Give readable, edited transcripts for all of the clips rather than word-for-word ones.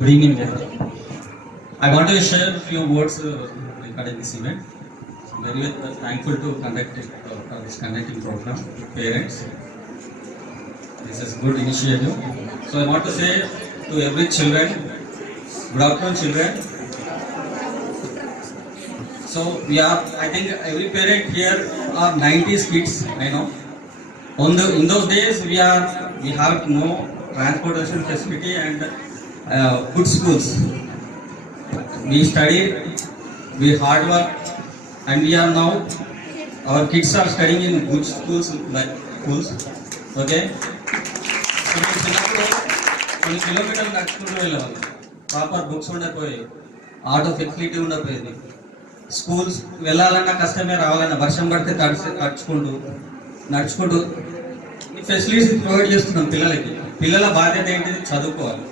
Good evening, everyone. I want to share a few words regarding this event. I'm very thankful to conduct it, for this conducting program with parents. This is good initiative. So I want to say to every children, good afternoon, children. So I think every parent here are 90s kids. I know. In those days, we have no transportation facility and good schools. We studied, we hard work, and we are now. Our kids are studying in good schools like schools. Okay. కొన్ని కిలోమీటర్లు నడుచుకుంటూ వెళ్ళేవాళ్ళు. Proper books ఉండకపోయేవి, auto facility ఉండకపోయేది. Schools వెళ్ళాలన్నా కష్టమే, రావాలన్నా వర్షం పడితే నడుచుకుంటూ ఈ ఫెసిలిటీస్ ప్రొవైడ్ చేస్తున్నాం పిల్లలకి. పిల్లల బాధ్యత ఏంటిది? చదువుకోవాలి.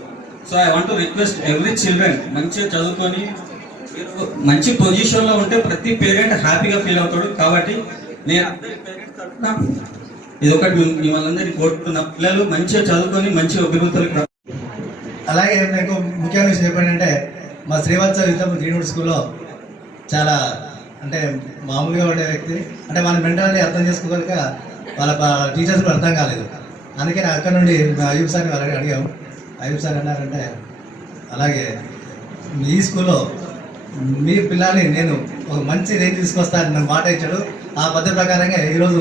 So I want to request every children మంచిగా చదువుకొని మంచి పొజిషన్లో ఉంటే ప్రతి పేరెంట్ హ్యాపీగా ఫీల్ అవుతాడు. కాబట్టి నేను అందరి పేరెంట్స్ తరఫున ఇది ఒకటి మిమ్మల్ని అందరినీ కోరుతున్న, పిల్లలు మంచిగా చదువుకొని మంచి అభివృద్ధులు. అలాగే నాకు ముఖ్యమైన విషయం చెప్పండి, మా శ్రీవత్స విద్యాపతి గ్రీన్వుడ్ స్కూల్లో చాలా అంటే మామూలుగా ఉండే వ్యక్తి, అంటే వాళ్ళ మెంటాలిటీ అర్థం చేసుకోగలక వాళ్ళ టీచర్స్ కూడా అర్థం కాలేదు. అందుకే నేను అక్కడ నుండి అయ్యూబ్ సార్ని వాళ్ళని అడిగాము. అయ్యూబ్ సార్ అన్నారంటే, అలాగే ఈ స్కూల్లో మీ పిల్లల్ని నేను ఒక మంచి రేంజ్ తీసుకొస్తానని నాకు మాట ఇచ్చాడు. ఆ పద్ధతి ప్రకారంగా ఈరోజు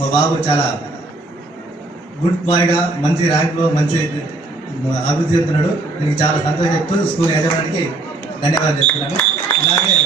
మా బాబు చాలా గుడ్ బాయ్గా మంచి ర్యాంక్లో మంచి అభివృద్ధి చెందుతున్నాడు. దీనికి చాలా సంతోషం చెప్తూ స్కూల్ యజమానికి ధన్యవాదాలు చెప్తున్నాను. అలాగే